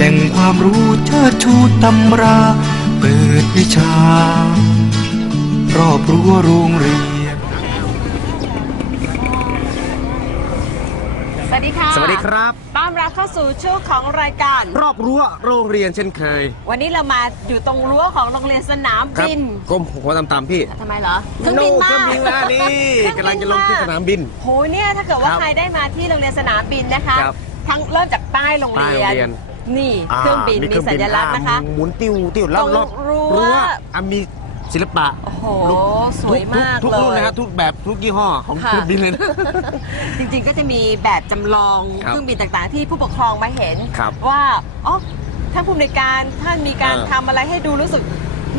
ออกมาแหล่งความรู้เชิดชูตำรา เปิดวิชา รอบรั้วโรงเรียน สวัสดีค่ะสวัสดีครับ ต้อนรับเข้าสู่ช่วงของรายการ รอบรั้วโรงเรียนเช่นเคยวันนี้เรามาอยู่ตรงรั้วของโรงเรียนสนามครับบินก้มหัวตามๆพี่ทำไมเหรอเครื่องบินโมาเครื่องบินมานี่เครื่องบินกำลังจะลงที่สนามบิน โหเนี่ยถ้าเกิดว่าครับใครได้มาที่โรงเรียนสนามบินนะคะ ครับทั้งเริ่มจากป้ายโรงป้ายเรีโรยนงเรียน นี่เครื่องบินมีสัญลักษณ์นะคะ อ่าหมุนติ้วติ้วแล้วตรงรอบรั้วรั้ว อะมีศิลปะโอ้โหทุกสวยมากทุกเลทุกรุ่นย นะฮะทุกแบบทุกยี่ห้อของค่ะเครื่องบินเลยนะ จริงๆก็จะมีแบบจำลองครับเครื่องบินต่างๆ ที่ผู้ปกครองมาเห็น ครับว่าอ๋อท่านผู้อำนวยการท่านมีการเออทำอะไรให้ดูรู้สึก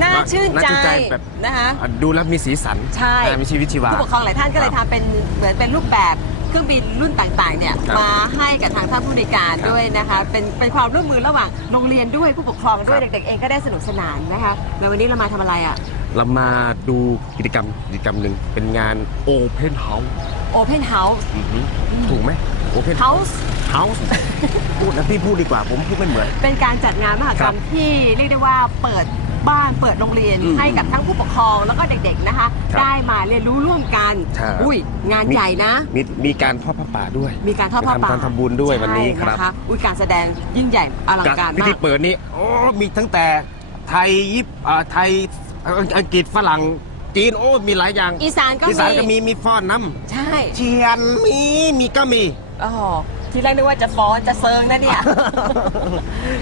น่าน่าชื่นน่าใจชื่นใจแบบ นะคะ อะดูแล้วมีสีสันใช่ อ่ามีชีวิตชีวา ผู้ปกครองหลายท่านก็เลยครับทำเป็นเหมือนเป็นรูปแบบ เครื่องบินรุ่นต่างๆเนี่ยครับมาให้กับทางท่านผู้อำนวยการครับด้วยนะคะ เป็นเป็นความร่วมมือระหว่างโรงเรียนด้วยผู้ปกครองด้วยครับ เด็ก ๆ เองก็ได้สนุกสนานนะคะแล้ววันนี้เรามาทำอะไรอะเรามาดูกิจกรรมกิจกรรมหนึ่งเป็นงาน Open House Open House อือหือถูกไหม Open House House พูดนะพี่พูดดีกว่าผมพูดไม่เหมือน เป็นการจัดงานมหกรครัรบมที่เรียกได้ว่าเปิด บ้านเปิดโรงเรียนอืมให้กับทั้งผู้ปกครองแล้วก็เด็กๆนะคะ ครับได้มาเรียนรู้ร่วมกัน ใช่ อุ้ยงานใหญ่นะ มีมีการทอดผ้าป่าด้วย มีการทอดผ้าป่ามีการทำบุญด้วยวันนี้ใช่ครับนะคะอุ้ยการแสดงยิ่งใหญ่อลังการพิมาธีก เปิดนี้โอ้มีตั้งแต่ไทยยิปอ่าไทยเอ่ออังกฤษฝรั่งจีนโอ้มีหลายอย่างอีสานก็อีสานก็มีมีมีฟ้อนน้ใช่ำเชียนมีมีก็มี อ๋อ ทีแรกนึกว่าจะฟ้อนจะเซิงนะเนี่ย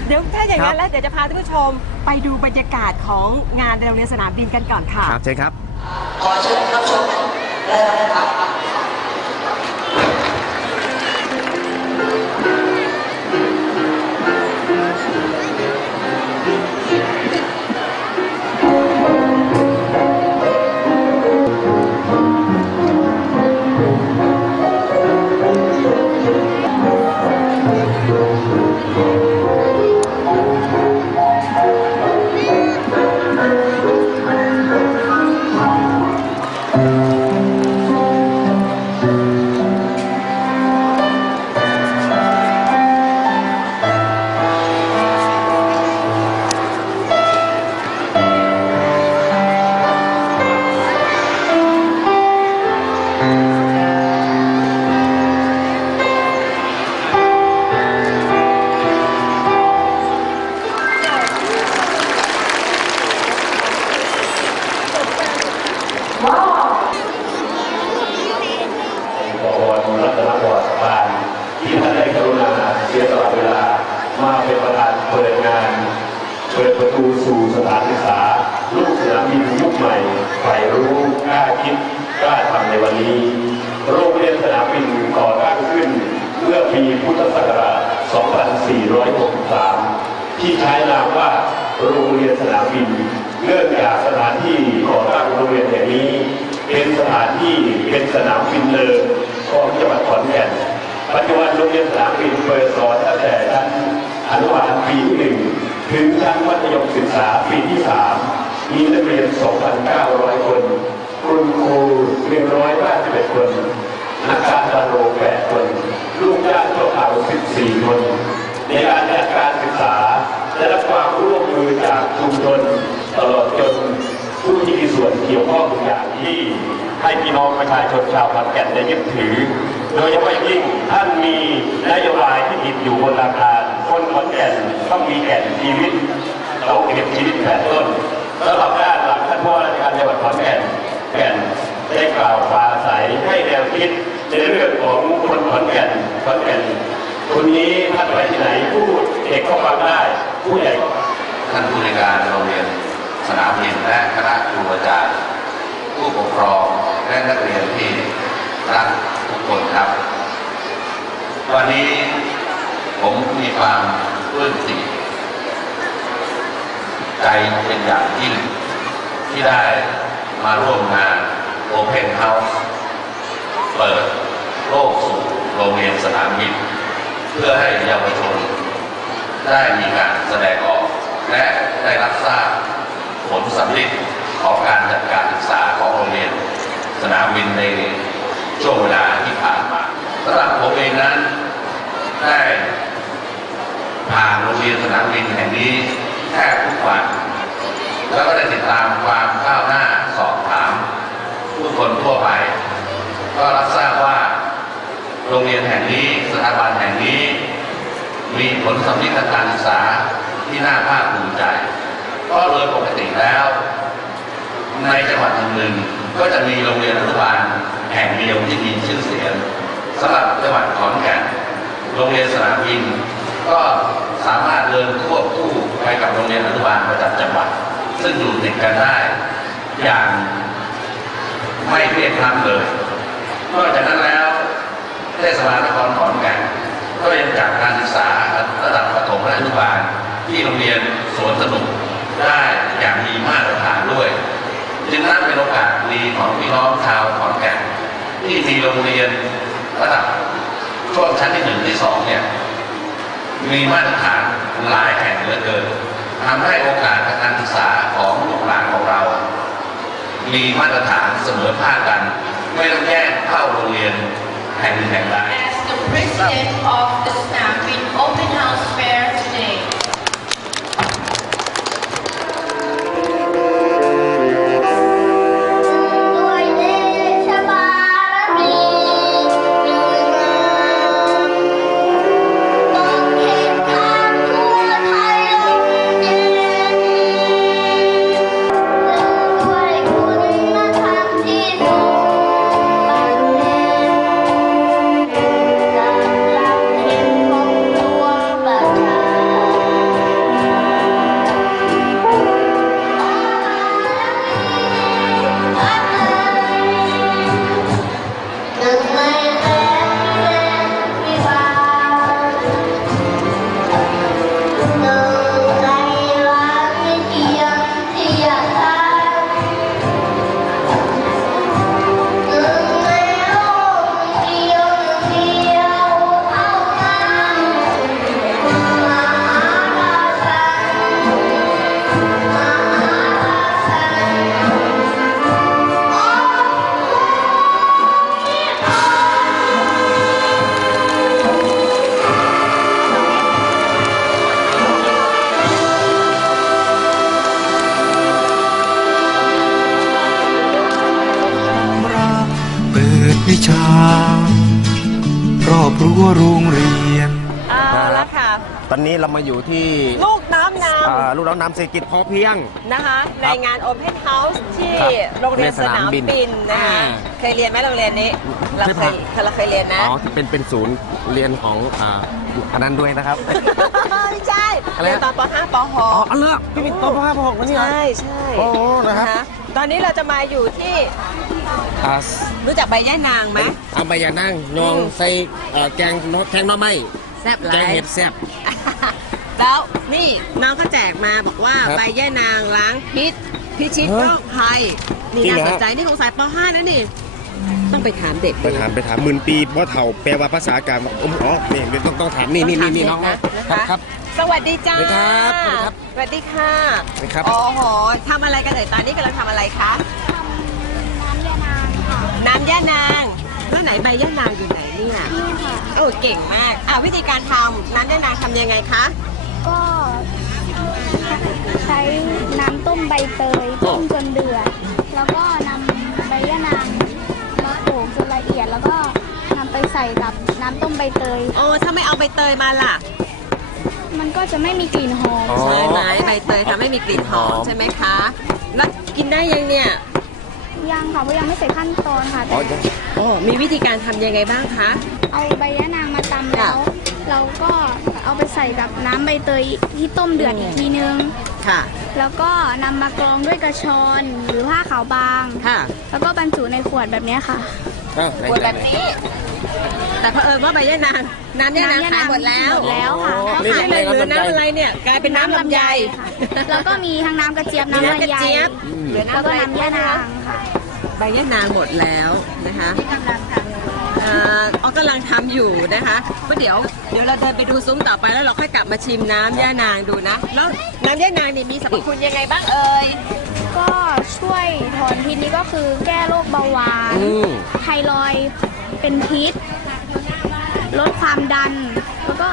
เดี๋ยวถ้าอย่างนั้นครับแล้วเดี๋ยวจะพาท่านผู้ชมไปดูบรรยากาศของงานในโรงเรียนสนามบินกันก่อนค่ะ ครับใช่ครับ ข ที่สามมีนักเรียน 2,900 คน คุณครู 151 คน นักการบรรโร8คน ลูกจ้างชั่วคราว14 คน ในการจัดการศึกษาได้รับความร่วมมือจากชุมชนตลอดจนผู้ที่มีส่วนเกี่ยวข้องอย่างที่ให้พี่น้องประชาชนชาวขอนแก่นได้ยึดถือ โดยเฉพาะอย่างยิ่งท่านมีนโยบายที่ติดอยู่บนอาคารคนขอนแก่นต้องมีแก่นชีวิต เราเก็บชีวิตแปดต้นสำหรับด้านหลังท่านผู้ว่าราชการจังหวัดขอนแก่นแก่นได้กล่าวปราศัยให้แนวคิดในเรื่องของคนขอนแก่นขอนแก่นคนนี้ท่านไปที่ไหนพูดเด็กก็ฟังได้ ผู้ใหญ่ท่านผู้ในการโรงเรียนสนามบินและคณะครูอาจารย์ ผู้ปกครองและนักเรียนที่รักทุกคนครับ วันนี้ผมมีความปลื้มปิติ ใจเป็นอย่างยิ่งที่ได้มาร่วมงาน Open House เปิดโลกสู่โรงเรียนสนามบินเพื่อให้เยาวชน ได้มีการแสดงออก และได้รับทราบผลสำเร็จของการจัดการศึกษาของโรงเรียน สนามบินในช่วงเวลาที่ผ่านมาสำหรับผมเองนั้นได้ผ่านโรงเรียนสนามบินแห่งนี้ แทบทุกวัน แล้วก็ได้ติดตามความก้าวหน้าสอบถาม ผู้คนทั่วไป ก็รับทราบว่า โรงเรียนแห่งนี้สถาบันแห่งนี้ มีผลสำลิดทางการศึกษาที่น่าภาคภูมิใจ ก็โดยปกติแล้ว ในจังหวัดหนึ่งก็จะมีโรงเรียนอนุบาลแห่งเดียวที่มีชื่อเสียงสำหรับจังหวัดขอนแก่นโรงเรียนสนามบิน ก็สามารถเดินควบคู่ไปกับโรงเรียนอนุบาลประจำจังหวัด ซึ่งอยู่ติดกันได้อย่างไม่เพียดพลั้งเลย นอกจากนั้นแล้วเทศบาลนครขอนแก่นก็ยังจัดการศึกษาระดับประถมและอนุบาลที่โรงเรียนสวนสนุกได้อย่างมีมาตรฐานด้วย จึงนับเป็นโอกาสดีของพี่น้องชาวขอนแก่นที่มีโรงเรียนระดับช่วงชั้นที่หนึ่ง มีมาตรฐานหลายแห่งเหลือเกินทำให้โอกาสทางการศึกษาของลูกหลานของเรา มีมาตรฐานเสมอภาคกัน ไม่ต้องแยกเข้าโรงเรียนแห่งหนึ่งแห่งใด As the president of the Snap in Open วิชารอบรั้วโรงเรียน เอาละค่ะ ตอนนี้เรามาอยู่ที่ลูกน้ำนอ่าลูกน้ำนำเศรษฐกิจพอเพียงำนะคะ ในงาน Open House ที่ครับโรงเรียนสนามโรงเรียนสนามบิบินนนะคะอ่าเคยเรียนไหมโรงเรียนนี้เราเคยเราเคยเรียนนะอ๋อที่เป็นเป็นศูนย์เรียนของอ่าอันนั้นด้วยนะครับ ไม่ใช่อะไรเรียนนะตอนป .5 ป .6 อ๋อเอาเลือกพี่บิ๊กต้นพ่อบอกมานี่นะใช่ใช่โอ้นะครับนะคะตอนนี้เราจะมาอยู่ที่ อ่ารู้จักใบย่านางไหม เอาไปอย่านั่งยองใส่เอ่อแกงนกแกงหน้อไม้แซ่บหแกลางย เห็ดแซ่บ แล้วนี่น้องก็แจกมาบอกว่าครับใบย่านางล้างพิษพิชิตเฮ้ยโรคภัยนี่จริงน่าเหรอ สนใจนี่ของสายป .5 นะนี่ ต้องไปถามเด็กไปถามไปถามหมื่นปีเพราะเถ่าแปลว่าภาษากลางบอกอ๋อนี่ต้องต้องถามนี่นี่นี่นี่น้องนะนะนะครับครับ สวัสดีจ้าสวัสดีครับสวัสดีค่ะสวัสดีครับ โอ้โหทำอะไรกันเอ่ยตอนนี้กำลังทำอะไรคะ น้ำย่านาง แล้วไหนใบย่านางอยู่ไหนเนี่ยโอ้เก่งมากอะวิธีการทำน้ำย่านางทำยังไงคะก็ใช้น้ำต้มใบเตยต้มจนเดือด แล้วก็นำใบยะนางมาโขลกจนละเอียด แล้วก็นำไปใส่กับน้ำต้มใบเตย โอ้ถ้าไม่เอาใบเตยมาล่ะ มันก็จะไม่มีกลิ่นหอมอ๋อ ใช่ไหมใบเตยทำให้มีกลิ่นหอมหอมใช่ไหมคะ แล้วกินได้ยังเนี่ย ยังค่ะเพราะยังไม่เสร็จขั้นตอนค่ะอ๋แต่อโอ้มีวิธีการทำยังไงบ้างคะ เอาใบยะนางมาตำแล้ว เราก็เอาไปใส่กับน้ำใบเตยที่ต้มเดือดอีกทีนึง ค่ะ แล้วก็นำมากรองด้วยกระชอนหรือผ้าขาวบาง ค่ะแล้วก็บรรจุในขวดแบบเนี้ยค่ะ อ้าวไหนขวดไหนแบบนี้ แต่เผอิญว่าใบย่านางน้ำย่านางขายหมดแล้วหมดแล้วค่ะเขาขายเลยเหลือน้ำอะไรเนี่ย กลายเป็นน้ำลำไย ค่ะแล้วก็มีทั้งน้ำกระเจี๊ยบมีน้ำน้ำกลำระไยเจี๊ยบ เหลือแล้วน้ำก็อะไรน้ำยานางค่ะใบย่านางหมดแล้วนะคะอ่าอ๋อกำลังทำอยู่นะคะก็เดี๋ยวเดี๋ยวเราเดินไปดูซุ้มต่อไปแล้วเราค่อยกลับมาชิมน้ำย่านางดูนะ แล้วน้ำย่านางนี่มีสรรพคุณยังไงบ้างเอ่ย ก็ช่วยถอนพิษนี้ก็คือแก้โรคเบาหวาน อืม ไทรอยด์เป็นพิษ ลดความดัน แล้วก็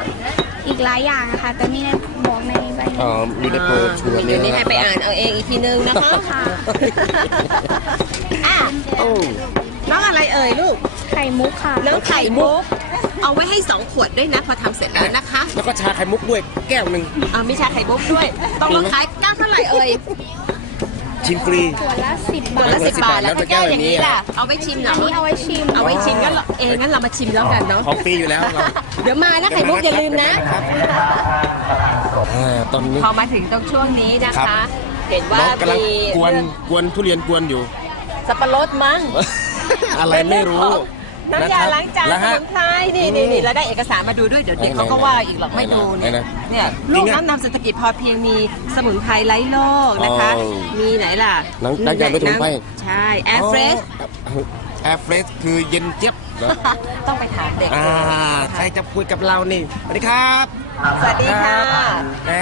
อีกหลายอย่างอะค่ะแต่ไม่ได้บอกในใบอ๋อมีได้โปรชัวร์เดี๋ยวนี้ให้ไปอ่านเอาเองอีกทีนึงนะคะค่ะ อะโอ้น้องอะไรเอ่ยลูก ไข่มุกค่ะ น้องไข่มุก เอาไว้ให้สองขวดด้วยนะพอทำเสร็จแล้วนะคะแล้วก็ชาไข่มุกด้วยแก้วหนึ่ง อ่ามีชาไข่มุกด้วย ต้องลดขายก้าวเท่าไหร่เอ่ย ชิมฟรี ขวดละสิบขวบาดทละสิบบาทแล้วถ้าแก้วอย่างนี้ล่ะ เอาไว้ชิมเหรอัอนนี้เอาไว้ชิม เอาไว้ชิมงั้นเราเองงั้นเรามาชิมแล้วกันเนาะ ของฟรีอยู่แล้วเราเดี๋ยวมานะไข่มุกอย่าลืมนะอ่าตอนนี้ พอมาถึงตรงช่วงนี้นะครัคะ บ เห็นว่าน้องกำลังมีกวนกวนทุเรียนกวนอยู่ สับปะรดมั้ง อะไรไม่รู้ น้ำยาล้างจานนะสฮะมุนไพรนี่นี่นี่เราได้เอกสารมาดูด้วยเดี๋ยวเด็กไหนเขาก็ว่าอีกหรอกไม่ดูไหนเนี่ยไหนเนี่ยจริลูงกอะน้ำนำเศรษฐกิจพอเพียงมีสมุนไพรไร้โรคนะคะอ๋อมีไหนล่ะน้ำน้ำยาลดสมุนไพรใช่แอร์เฟรชแอร์เฟรชคือเย็นเจี๊ยบเหรอต้องไปถามเด็กอ่าใครจะคุยกับเรานี่สวัสดีครับ สวัสดีค่ะแม่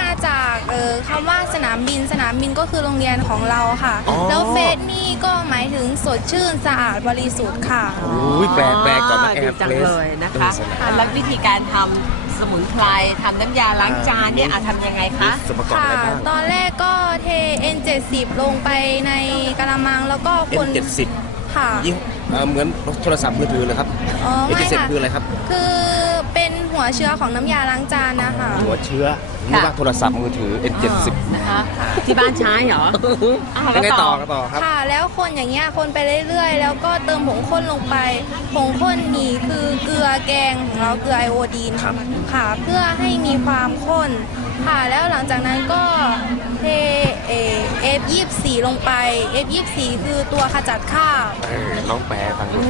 มาจาก เออคำว่าสนามบิน สนามบินก็คือโรงเรียนของเราค่ะ อ๋อ แล้วเฟสนี่ก็หมายถึงสดชื่นสะอาดบริสุทธิ์ค่ะโอ้ยแปลกแปลกก่อนนะแอดีร์จังเฟรชเลยนะคะ แล้ววิธีการทำสมุนไพรทำน้ำยาล้างจานเนี่ยเอาทำยังไงคะ ส่วนประกอบค่ะ อะไรบ้าง ตอนแรกก็เท N70 ลงไปในกระมังแล้วก็คน N70 ค่ะยิ่งเอ่อเหมือนโทรศัพท์มือถือเลยครับอ๋อเอไม่เจค่ะคืออะไรครับ คือเป็นหัวเชื้อของน้ำยาล้างจานนะคะ หัวเชื้อนี่ว่าโทรศัพท์มือถือ N70 นะคะที่บ้านใช้เหรออ้าวยังไงแล้วต่อกันต่อครับ ค่ะ แล้วคนอย่างเงี้ยคนไปเรื่อยๆ แล้วก็เติมผงข้นลงไป ผงข้นนี่คือเกลือแกงของเราเกลือไอโอดีนครับค่ะ เพื่อให้มีความข้น ค่ะ แล้วหลังจากนั้นก็เทเอฟยี่สี่ลงไป F24 คือตัวขจัดคราบเออน้องแปลฟังดู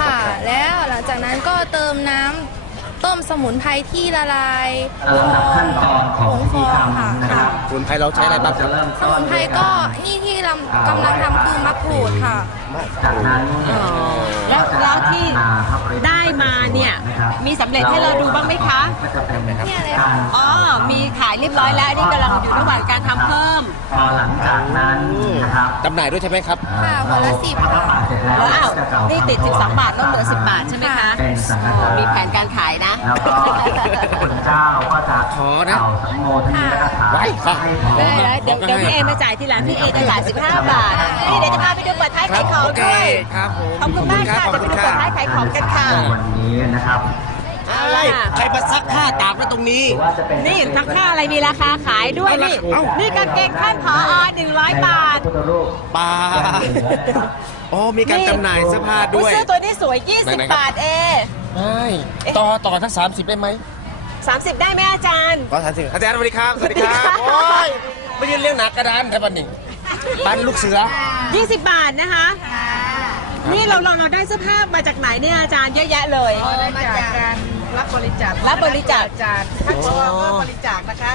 ค่ะ แล้วหลังจากนั้นก็เติมน้ำต้มสมุนไพรที่ละลายผงฟองค่ะค่ะสมุนไพรเราใช้อะไรบ้างครับสมุนไพรก็นี่ที่กำลังกำลังทำคือมะกรูดค่ะแล้วแล้วที่ได้ มาเนี่ยมีสำเร็จให้เราดูบ้างไหมคะเนี่ยเลยค่ะอ๋อ มีขายเรียบร้อยแล้วอันนี่กำลังอยู่ระหว่างการทำเพิ่มจำหน่ายด้วยใช่ไหมครับ ค่ะคนละสิบค่ะ แล้วอ้าวนี่ติด 12 บาทลดเหลือ 10 บาทใช่ไหมคะอ๋อมีแผนการขายนะขอนะไว้ค่ะได้แล้วเดี๋ยวเดี๋ยวพี่เอมาจ่ายทีหลังพี่เอจะจ่าย15 บาทนี่เดี๋ยวจะพาไปดูเปิดท้ายครัขายบของโอเคด้วย ครับผมขอบคุณมากค่ะขอบจะคุไปณดูคเปิรัดบท้ายขายของกันค่ะอะไรใครมาซักผ้าตากไว้ตรงนี้นี่ทักค่าอะไรมีราคาขายด้วยนี่เอ้า นี่กางเกงท่านผอ100บาทปลาอ๋อมีการจำหน่ายเสื้อผ้าด้วยเสื้อตัวนี้สวย ไหน20ๆครับบาทเองใช่ต่อต่อทั้งสามสิบได้ไหม30 ได้ไหมอาจารย์ขอสามสิบอาจารย์สวัสดีครับ สวัสดีครับ โอ้ยไม่ยืนเลี้ยงหนักกระดานแต่วันนี้ปันลูกเสือ 20 บาทนะคะ นี่เราเราเราได้เสื้อผ้ามาจากไหนเนี่ยอาจารย์เยอะแยะเลยมาจากการรับบริจาครับบริจาค จากท่านผอก็บริจาคนะคะ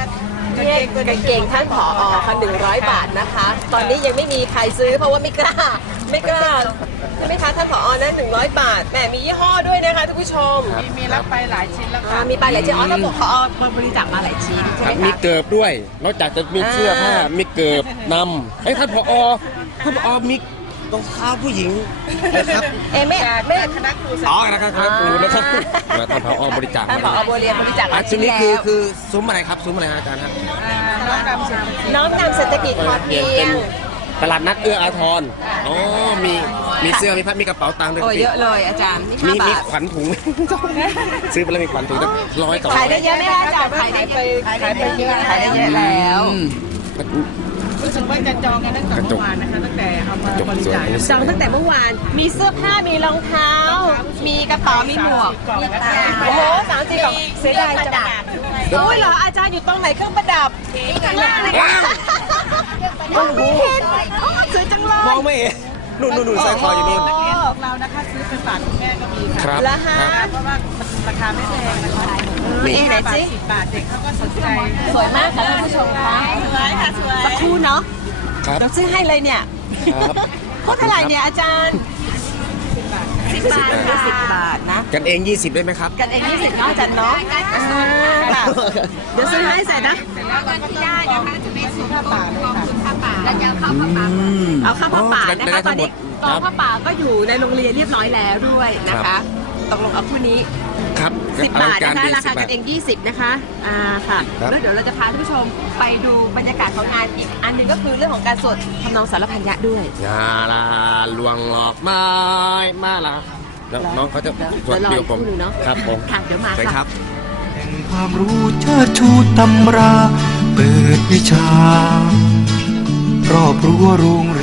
กางเนี่เกยงตัวกางเกงท่านผอค่ะ100บาทนะคะ ตอนนี้ยังไม่มีใครซื้อเพราะว่าไม่กล้า ไม่กล้าใช่ไหมคะท่านผอนั้น100บาทแหมมียี่ห้อด้วยนะคะท่านผู้ชมมีมีรับไปหลายชิ้นแล้วอ่าค่ะมีไปหลายชิ้นอ๋อท่านผออบริจาคมาหลายชิ้นใช่คไหมรับมีคะ เกิบด้วย นอกจากจะมีเสื้อผ้า อ่ามี มีเกิบนำเอ้ยท่านผอท่านผอมี รองเท้าผู้หญิงนะครับเอะไม่ไม่คณะครูอ๋อนะครับครับครูนะครับอ่าท่านผอบริจาคท่านผอโบเรียนบริจาคอะมาชิ้ชิ้นนนี้แล้คือวคือซุ้มอะไรครับซุ้มอะไรฮะอาจารย์ครับน้องดำเสร็จน้อมนำเศรษฐกิจพอเพียเป็นงตลาดนัดเอื้ออาทรอ๋อมีมีเสื้อมีผ้ามีกระเป๋าตังค์ด้วยโอ้เยอะเลยอาจารย์นี่มีห้ามีบาทขวัญถุงซื้อไปแล้วมีขวัญถุงตั้งร้อยต่อขายได้เยอะไหมคะอาจารย์ขายได้เยอะขายไปเยอะขายได้เยอะแล้วอืม รู้สึกว่าจะจองกันตั้งแต่เมื่อวานนะคะตั้งแต่เอามาบริจาคจองตั้งแต่เมื่อวาน มีเสื้อผ้า มีรองเท้า มีกระเป๋า มีหมวกกล่องนะคะโอ้โหสามสิบกล่องเสียดายจังโอ้ยเหรออาจารย์อยู่ตรงไหนเครื่องประดับข้างล่างเลยค่ะมองไม่เห็นโอ้สวยจังเลยมองไม่เห็นนู่นนู่นนู่นใส่คออยู่นู่นของเรานะคะซื้อไปฝากคุณแม่ก็มีคค่ะรับแล้วฮะครับเพราะว่าราคาไม่แพงนะคะ นี่ไหนบาทสิสิบบาทเด็กเขาก็สนใจสวยมากค่ะท่านผู้ชมคะสวยค่ะสวยสักครู่เนาะครับเดี๋ยวซื้อให้เลยเนี่ยครับโคตรเท่าไหร่เนี่ยอาจารย์สิบบาทค่ะสิบบาทนะ กันเอง 20 ได้ไหมครับ กันเองยี่สิบเนาะอาจารย์เนาะอ่าเดี๋ยวซื้อให้ใส่นะเอาข้าวผ้าป่าได้นะได้คะตทั้อนงหมนี้ดกองครับผ้าป่าก็อยู่ในโรงเรียนเรียบร้อยแล้วด้วยนะคะครับ ตกลงเอาคู่นี้ ครับ10 บาทอลันะคะงราคา10กันเอง 20 นะคะ อ่า ค่ะ ครับ แล้วเดี๋ยวเราจะพาท่านผู้ชมไปดูบรรยากาศของงานอีกอันหนึ่งก็คือเรื่องของการสวดทำนองสารพันยะด้วย ยาลาลวงหลอกไม้มาละแล้วน้องเขาจะเดี๋ยวสวดเดี๋เดียยววรอผมอีกคู่หนึ่งเนอะ ครับผมค่ะ เดี๋ยวมาใช่ค่ะ ครับ แห่งความรู้เชิดชูตำรา เปิดวิชารอบรั้วโรงเรี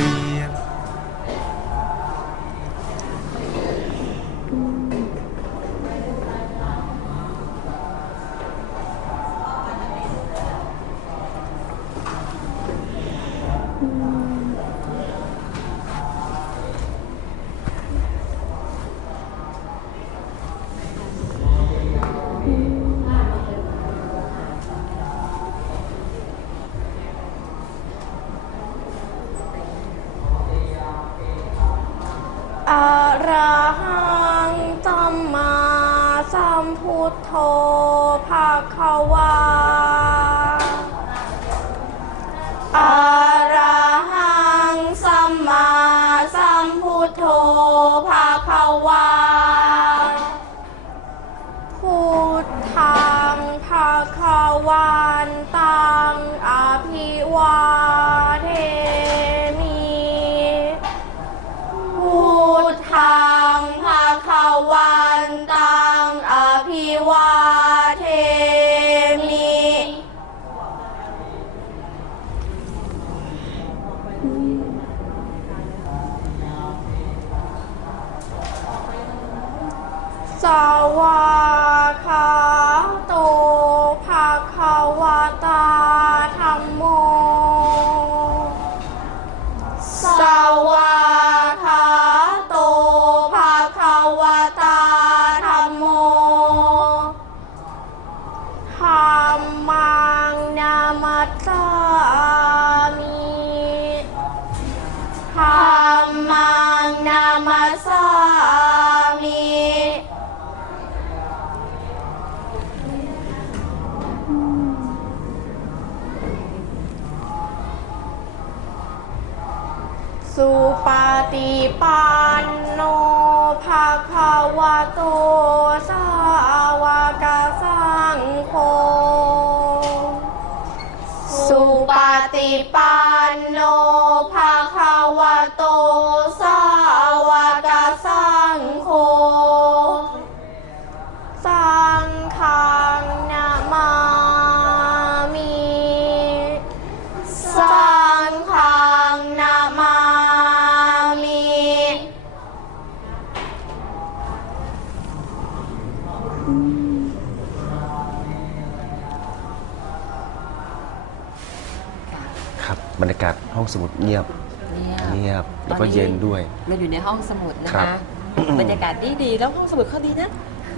ยน ปันโนภาคะวะโตสาวกสังโฆสังฆังนามามิสังฆังนามามิครั บบรรยากาศห้องสมุดเงียบเงียบแล้วก็เย็นด้วย เราอยู่ในห้องสมุดนะครัคะบ บรรยากาศดีดีๆแล้วห้องสมุดเขาดีนะ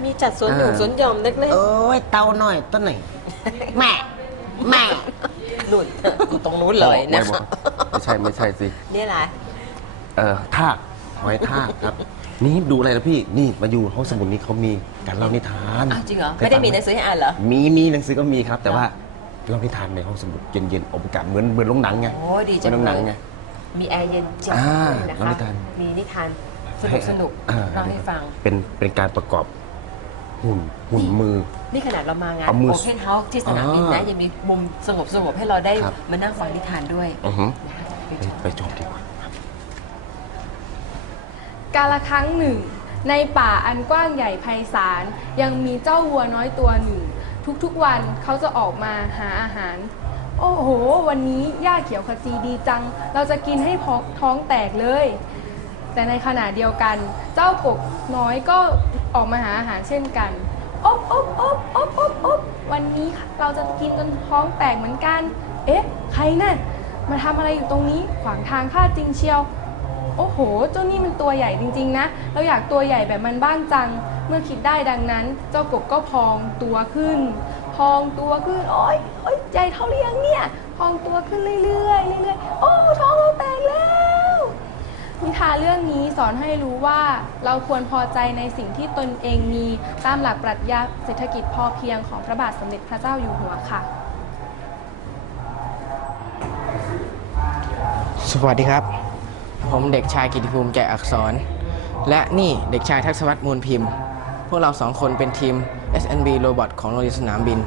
มีจัดสวนหย่อมอ่าสวนหย่อมเล็กโอ้ยเตาหน่อยต้นไหนๆแม่แม่หลุดอยู่ตรงนู้นเลยนะไม่บอกไม่ใช่ไม่ใช่สินี่อะไรเอ่อทากหอยทากครับ นี่ดูอะไรนะพี่นี่มาอยู่ห้องสมุดนี้เขามีการเล่านิทานอ้าวจริงเหรอคไม่ได้ฟัมีหนังสือให้อ่านเหรอ มีมีหนังสือก็มีครับ แต่ว่า เล่านิทานในห้องสมุดเย็นๆออกอากาศเหมือนเหมือนโรงหนังไงโอ้ยดีจังเหมือนโรงหนังเลยไงมีแอร์เย็นเจ็บอ่านะเล่าคะนิทาน มีนิทานสนุกสนุกๆอ่าเล่าให้ฟัง เป็นเป็นการประกอบหุ่นหุ่นมือ นี่ขนาดเรามางานเอามือโอเพนเฮาส์ที่สนามบินนะ อ่ายัยังมีมุมสงบสงบๆให้เราได้ครับ มานั่งฟังนิทานด้วยอือฮึนะคะไปไปชม ไปชมดีกว่า กาละครั้งหนึ่ง ในป่าอันกว้างใหญ่ไพศาลยังมีเจ้าวัวน้อยตัวหนึ่ง ทุกๆวันเขาจะออกมาหาอาหาร โอ้โห วันนี้หญ้าเขียวขจีดีจัง เราจะกินให้พอท้องแตกเลย แต่ในขณะเดียวกัน เจ้ากบน้อยก็ออกมาหาอาหารเช่นกันอบอบอบอบอบอบวันนี้เราจะกินจนท้องแตกเหมือนกัน เอ๊ะ ใครน่ะมาทำอะไรอยู่ตรงนี้ขวางทางข้าจริงเชียว โอ้โห เจ้านี่มันตัวใหญ่จริง ๆ นะ เราอยากตัวใหญ่แบบมันบ้างจัง เมื่อคิดได้ดังนั้น เจ้ากบก็พองตัวขึ้น พองตัวขึ้นโอ๊ยโอ๊ยใหญ่เท่าเรียงเนี่ย พองตัวขึ้นเรื่อยๆเรื่อยๆโอ้ท้องเราแตกแล้วนิทานเรื่องนี้สอนให้รู้ว่าเราควรพอใจในสิ่งที่ตนเองมีตามหลักปรัชญาเศรษฐกิจพอเพียงของพระบาทสมเด็จพระเจ้าอยู่หัวค่ะ สวัสดีครับ ผมเด็กชายกิติภูมิแก่อักษร และนี่เด็กชายทักษวัฒน์มูลพิมพ์ วกเราสองคนเป็นทีม SNB Robot ของโรงเรียนสนามบิน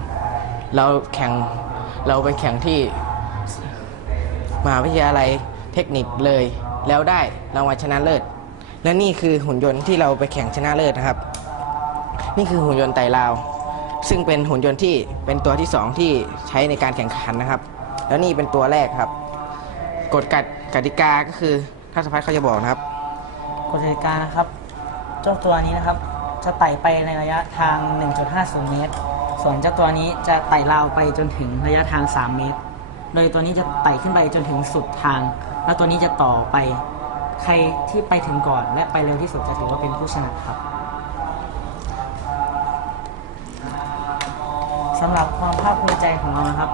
เราแข่งเราไปแข่งที่มหาวิทยาลัยเทคนิคเลย แล้วได้รางวัลชนะเลิศ และนี่คือหุ่นยนต์ที่เราไปแข่งชนะเลิศนะครับ นี่คือหุ่นยนต์ไต่ราว ซึ่งเป็นหุ่นยนต์ที่เป็นตัวที่สองที่ใช้ในการแข่งขันนะครับ แล้วนี่เป็นตัวแรกครับกฎกติกติกาก็คือถ้าสพัฒเขาจะบอกนะครับกฎกติกานะครับ เจ้าตัวนี้นะครับ จะไต่ไปในระยะทาง 1.50 เมตร ส่วนเจ้าตัวนี้จะไต่ราวไปจนถึงระยะทาง 3 เมตร โดยตัวนี้จะไต่ขึ้นไปจนถึงสุดทาง แล้วตัวนี้จะต่อไป ใครที่ไปถึงก่อนและไปเร็วที่สุดจะถือว่าเป็นผู้ชนะครับสำหรับความภาคภูมิใจของเรานะครับ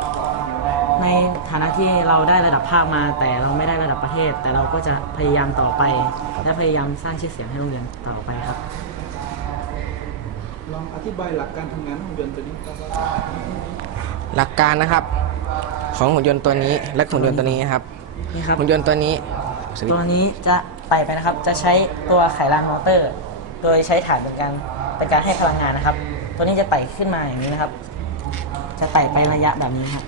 ในฐานะที่เราได้ระดับภาคมา แต่เราไม่ได้ระดับประเทศ แต่เราก็จะพยายามต่อไป และพยายามสร้างชื่อเสียงให้โรงเรียนต่อไปครับ ธิบายหลักการทำงานของหุ่นยนต์ตัวนี้ครับหลักการนะครับ ของหุ่นยนต์ตัวนี้และหุ่นยนต์ตัวนี้นะครับนี่ครับ หุ่นยนต์ตัวนี้ ตัวนี้จะไต่ไปนะครับ จะใช้ตัวไขลานมอเตอร์ โดยใช้ฐานเป็นการเป็นการให้พลังงานนะครับ ตัวนี้จะไต่ขึ้นมาอย่างนี้นะครับ จะไต่ไประยะแบบนี้ครับ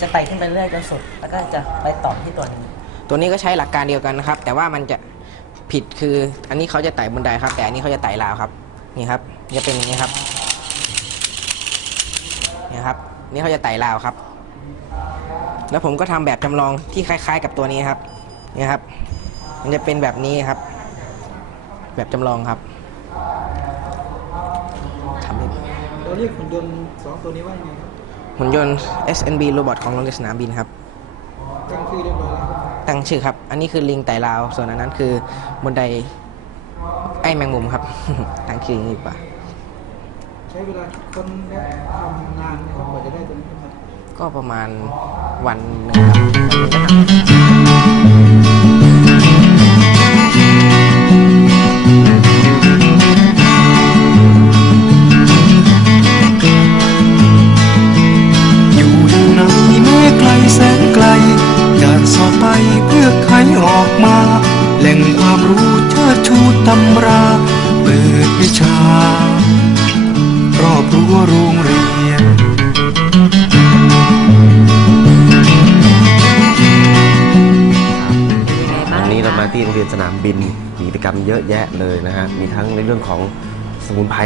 จะไต่ขึ้นไปเรื่อยจนสุด แล้วก็จะไปต่อที่ตัวนี้ ตัวนี้ก็ใช้หลักการเดียวกันนะครับ แต่ว่ามันจะผิดคืออันนี้เขาจะไต่บนไดครับ แต่อันนี้เขาจะไต่ราวครับ นี่ครับจะเป็นอย่างนี้ครับนี่ครับ นี่เขาจะไต่ราวครับ แล้วผมก็ทำแบบจำลองที่คล้าย ๆ กับตัวนี้ครับนี่ครับ มันจะเป็นแบบนี้ครับ แบบจำลองครับทำให้เราเรียกหุ่นยนต์สองตัวนี้ว่ายังไงครับหุ่นยนต์ SNB Robot ของโรงเรียนสนามบินครับตั้งชื่อเรียบร้อยแล้วครับตั้งชื่อครับ อันนี้คือลิงไต่ราว ส่วนอันนั้นคือบนได ไอ้แมงมุมครับ ตั้งชื่อนี้ดีกว่า ใช้เวลาคิดค้นและทำนานไหมครับกว่าจะได้ตัวนี้ขึ้นมาก็ประมาณวันหนึ่งครับอยู่ที่ไหนแม้ไกลแสนไกลจะสอบไปเพื่อไขออกมา แหล่งความรู้ เชิดชูตำราเปิดวิชา รอบรั้วโรงเรียน วันนี้เรามาที่โรงเรียนสนามบินมีกิจกรรมเยอะแยะเลยนะฮะ มีทั้งในเรื่องของสมุนไพร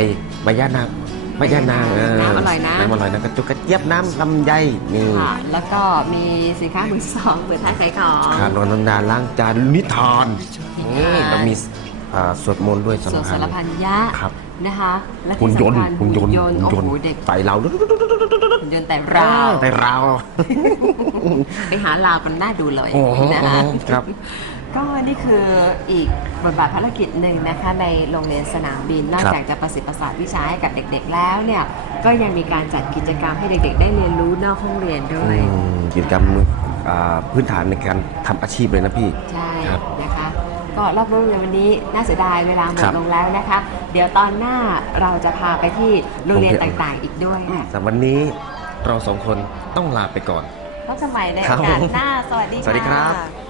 ใบย่านางใบย่านางเน้ำอร่อยนะ น้ำอร่อยนะกระจุกกระเจี๊ยบน้ำลำไยนี่ ค่ะแล้วก็มีสินค้ามือสองเปิดท้ายขายของ ครับนอนนานล้างจานนิทาน นี่เรามี อ่าสวดมนต์ด้วยส่วนสำคัสาญรพันยะครับ นะคะและที่หุ่นยนต์สำคัญหุ่นยนต์หุ่นหุ่นยนต์โอ้โหเด็กไต่เราหุ่นยนต์แต่ราว ไต่เราไปหาลาวกันน่าดูเลยโอ้โหนะคะ ครับ ก็นี่คืออีกบทบาทภารกิจหนึ่งนะคะในโรงเรียนสนามบินนอกครับจากจะประสิทธิ์ประสาทวิชาให้กับเด็กๆแล้วเนี่ยก็ยังมีการจัดกิจกรรมให้เด็กๆ ได้เรียนรู้นอกห้องเรียนด้วย อืมกิจกรรมอ่าพื้นฐานในการทำอาชีพเลยนะพี่ ใช่ ครับนะคะ ก็รอบรู้ในวันนี้น่าเสียดายเวลาหมครัดบลงแล้วนะคะ เดี๋ยวตอนหน้าเราจะพาไปที่โรงเรียนต่างๆ อีกด้วยค่ะสำหรับวันนี้เราสองคนต้องลาไปก่อนพบกันใหม่ในครัโอบกาสผมหน้า สวัสดีค่ะสวัสดีครับ